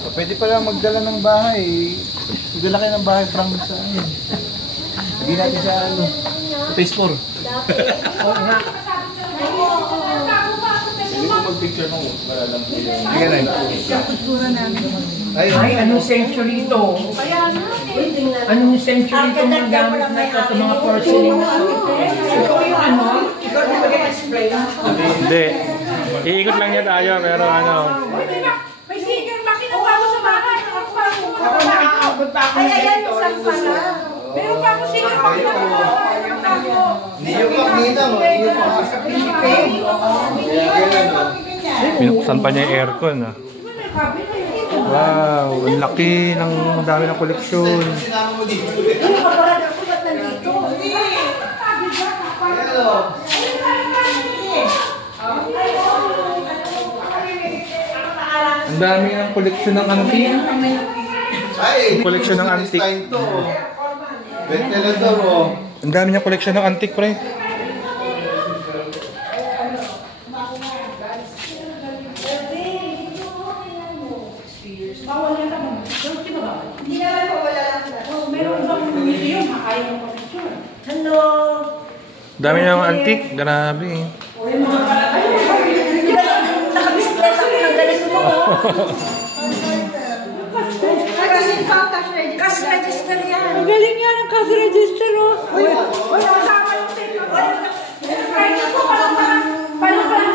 So, pwede pala magdala ng bahay. Magdala kayo ng bahay from sa amin. Hindi natin sa ano. Sa phase 4. Oo nga. Pwede ko mag-picture mo. Para lang po yun. Sige na yun. Ay, anong century ito? Anong century ito mga gamit na ito? Ito mga porcelain na ito? Ikaw yung ano? Ikaw yung mag-explain? Hindi. Iikot lang niya tayo, pero ano. May singer, makita pa ako sa bahay. Ako nakakabot pa ako dito. Meron pa ako singer, makita pa ako. Hindi yung makita mo. Hindi yung makita. Pinuksan pa niya yung aircon. Ah. Wow, ang laki ng dami ng koleksyon. Sinama mo dito. Ano ka ba? Ako ba't nandito? Ang dami ng koleksyon ng antique. Ay, koleksyon ng antique. Ventilador oh. Ang dami niyang koleksyon ng antique, pre. Hello! Dami niyang antique, grabe. Nakabisikleta ko ng ganito mo. Cash register yan. Ang galing yan ang cash register, oh. Uy, nakasama yung tape. Kaya ko parang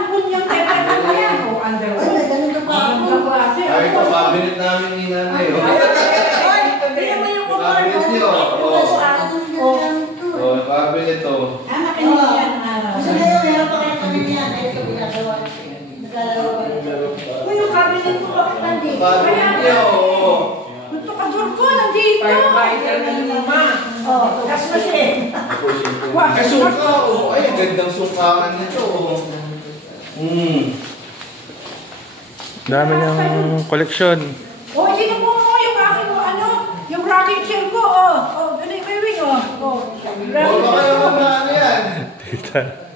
punyang tape. Ano yan? O, underwear. Ay, ito, cabinet namin ni nanay oh. Tignan mo yung Cabinet niyo oh. Oh, cabinet oh. Uy, yung cabinet ko bakit nandito? Cabinet niyo oh. Ito kador ko, nandito. Firefighter na yung mama. Oh, cash machine. Ay, suka oh. Ay, gandang sukaan nito oh. Dami niyang koleksyon. Oh, dito mo yung aking ano, yung rocking chair ko, oh. Oh, ano yung wing, oh. Oh, Baka kayo ano yan? Tita.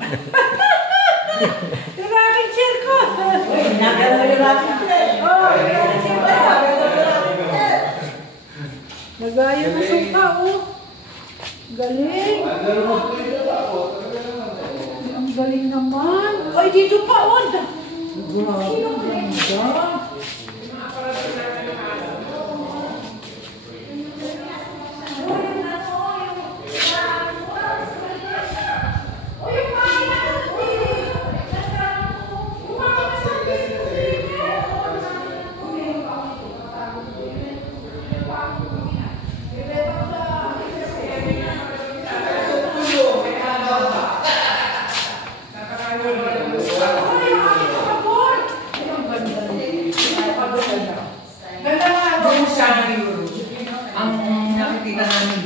yung rocking chair ko. Uy, nakala yung rocking chair. Oh, yung rocking chair ko. Nagaya na suka, oh. Galing. Ang galing naman. Ay, dito pa, oh. Grabe, ang ganda.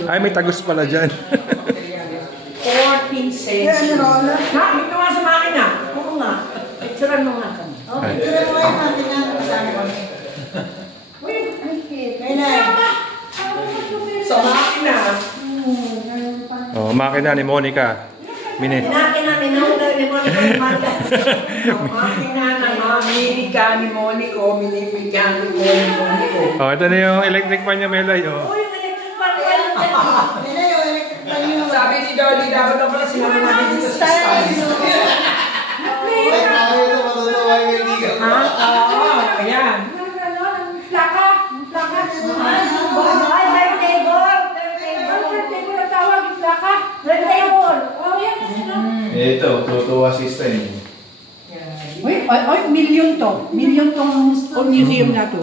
Ay, may tagos pala dyan. 14 cents. Ha? Dito nga sa makina. Oo nga. Picturean mo nga kami. Picturean mo nga kami. Sa makina. Oh, makina ni Monica. Mini. Makina ni Monica. Makina na Monica ni Monica. Minipigyan ni Monica. Oh, ito na yung electric fan niya, Melay. Oh. Sabi ni Dolly, dapat na pala sinama natin dito sa style. Ay, grabe ito, matutuwa yung kaibigan. Ha? Oo, ayan. Plaka. Plaka. Ay, red table. Red table ang tawag, yung plaka. Red table. Oh, yan. Ito, tutuwa sister niyo. Ay, million to. Million tong museum na to.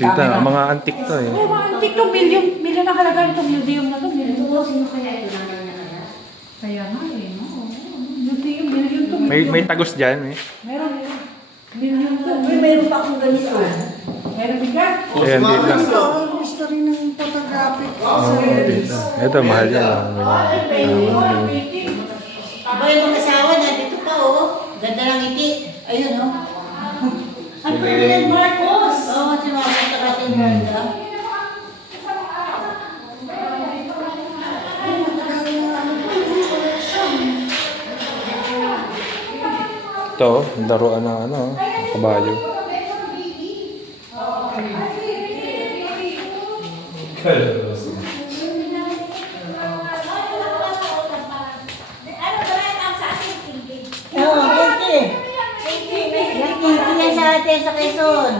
Tita, mga antique to eh. Oh, mga antique to. Million ang halaga itong museum na to. Kaya nga eh, no? Museum, million to. May tagos dyan eh. Meron. Million to. Meron pa akong ganito. Meron bigat. Ayan, dito. Gusto rin ng photographic. Ito, mahal yan. Aba yung asawa na dito pa oh. Ganda ng ngiti. Ayun oh. Ang Ferdinand Marcos. Oo, si Marcos ng ganda. Ito, daruan ng ano, kabayo. Oo, Kinky. Yan, Kinky yan sa atin sa Quezon.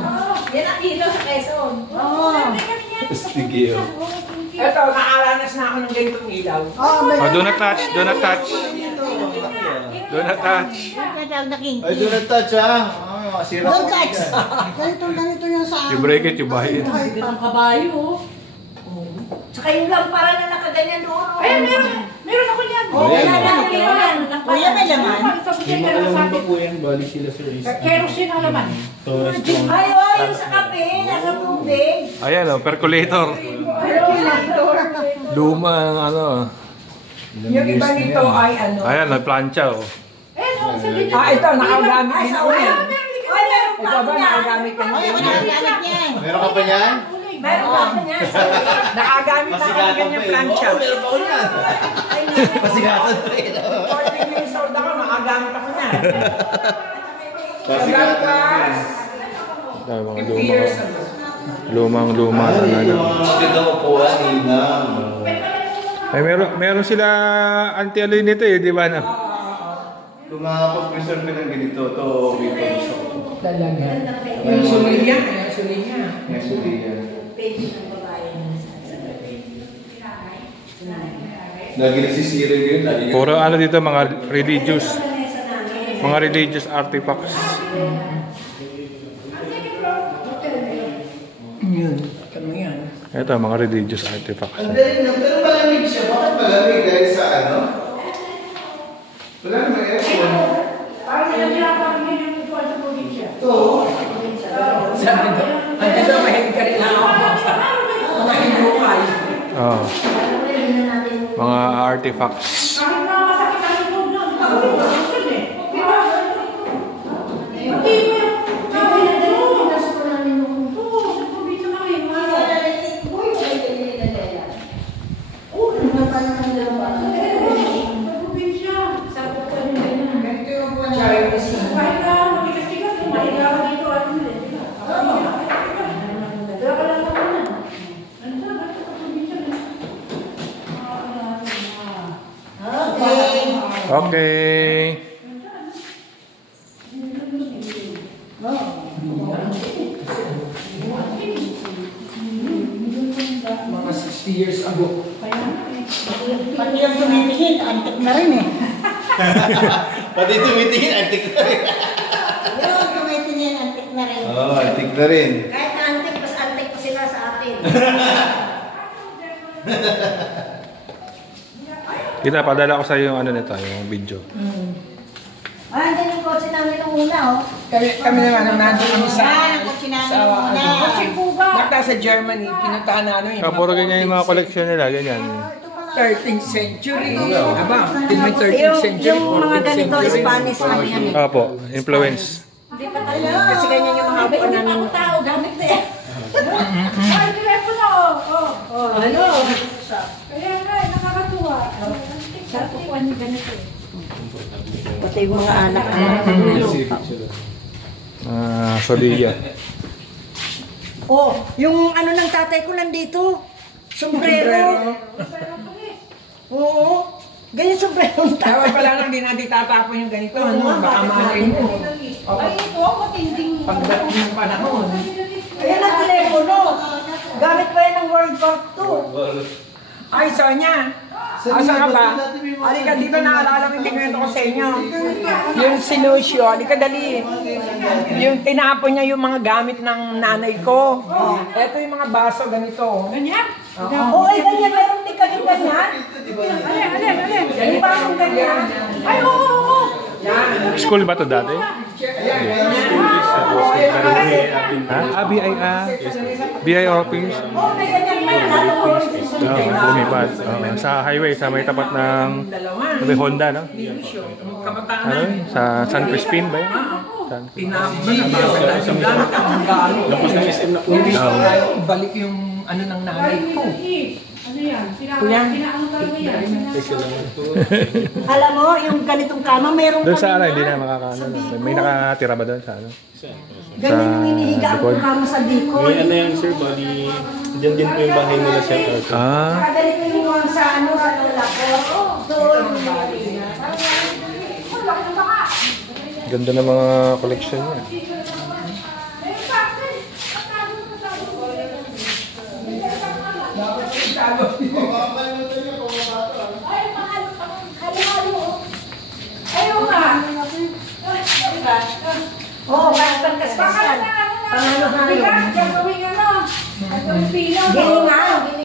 Yan ang dito sa Quezon. Oo. Sige, oh. Ito, nakaranas na ako ng ganitong ilaw. Oo, Oh, do not touch, do not touch. Do not touch. Tatawag na Ay, Kinky. do not touch, ha? Ay, makasira Don't ko touch. yan. Ganito yung sa akin. You break it, you buy it. Ang kabayo, oh. Tsaka yung lampara na nakaganyan doon. oh. Ayan, meron ako niyan. Oh, yan. Kuya, may laman? Hindi makalaman pa po yan, bali sila sa isa. Kerosene ang laman. Ay, oh, yung sa kape, nasa tubig. Ayan oh, percolator. Luma ang ano. Yung iba nito ay ano. Ayan, may plancha oh. Ito, nakagamit din ako yan. Ay, meron pa Ito ako ba, niyan. nakagamit ka Ay, niyan? wala kang gamit niyan. Meron ka pa niyan? Meron pa ako niyan. Nakagamit na ako ganyang plancha. Meron pa ko niyan. Pasigatan pa rin. 14 years old ako, nakagamit ako niyan. Pasigatan pa rin. Ay, mga 50 years ago. lumang-luma na ano. Maganda mo po, Ninang. Ay, meron sila anti-alloy nito eh, di ba na? Kung makapag-preserve ka ng ganito, ito, may gusto ko. Talaga. Yung suli niya, yung suli niya. May suli yan. Lagi nagsisira yun. lagi yun. Puro ano dito, mga religious artifacts. Yun, kano yan. Ito, mga religious artifacts. Ang galing na, pero malamig siya. Bakit malamig? Dahil sa ano? Wala naman aircon. Parang nilagyan yung ituan sa probinsya. Ito. Sabi ko, hanggang sa mahilig ka rin na ako sa mga hindukay. Oh. Mga artifacts. Kahit na masakit ang loob nun, di ba? Protection eh. Di ba? Pati sabi na doon, nasa ko namin nung sa probinsya kami. Sa probinsya. Sa Chinese. Kahit na makikas-kikas, mahilawan dito at hindi. Dala ka lang naman na. Okay. Mga 60 years ago. Pati yung tumitingin, antik na rin eh. Pati tumitingin, antik na rin. Yung tumitingin, antik na rin. Oo, antik na rin. Kahit na antik pa sila sa atin. Kita, padala ko sa iyo yung ano nito, yung video. Ah, andyan yung kotse namin nung una, oh. Kami naman, nandun kami sa... Ang kutsi namin muna. Nakta sa Germany, pinuntahan namin yung Puro ganyan yung mga koleksyon nila, ganyan. 13th century. Aba, din may 13th century, Yung mga 14th ganito, century. Spanish lang yan eh. Opo, influence. Kasi ganyan yung mga habi namin. tao, gamit na yan. Ay, telepono! Oh, Ano? kaya nga, nakakatuwa. Sarap po niyo ganito eh. Pati yung mga anak. Solia. Oh, yung ano ng tatay ko nandito. Sombrero. Oo. Ganyan sombrero ng Tawa tatay. pala nang di natin tatapon yung ganito, ano, baka malay mo. Ay, ito, matinding. Pagdating ng panahon. Ayan ang telepono. Gamit pa yan ng World War II. Ay, Sonia! Asa ka ba? Halika dito, naalala ko yung kinuwento ko sa inyo. Yung si Lucio, halika dali. Yung tinapon niya yung mga gamit ng nanay ko. Ito yung mga baso, ganito. Ganyan? Oo, ay ganyan. Mayroon din kaging ganyan. Alin. Yung basong ganyan. Ay, oo. School ba to dati? Ha? BI office. Oo, may ganyan. May lahat. Lumipad. Sa highway, sa may tapat ng may Honda, no? Lucio, kabataan Ano? namin. Sa San Crispin ba yun? Tinapon na nabawala yung gamit ang gamit. Tapos na SM na ibalik yung ano ng nanay ko. Kuya. Alam mo, yung ganitong kama, mayroong Doon sa kami ano, hindi na makakaano. May nakatira ba doon sa ano? Ganyan yung hinihiga Bicol? ang kama sa Bicol. May ano yan, sir, bali, dyan din po yung bahay nila, sir. Ah, Kadali ko yung sa ano, sa lola ko. Doon. ganda ng mga collection niya. Oo, basta kasi. Panalo-halo. Ganyan nga.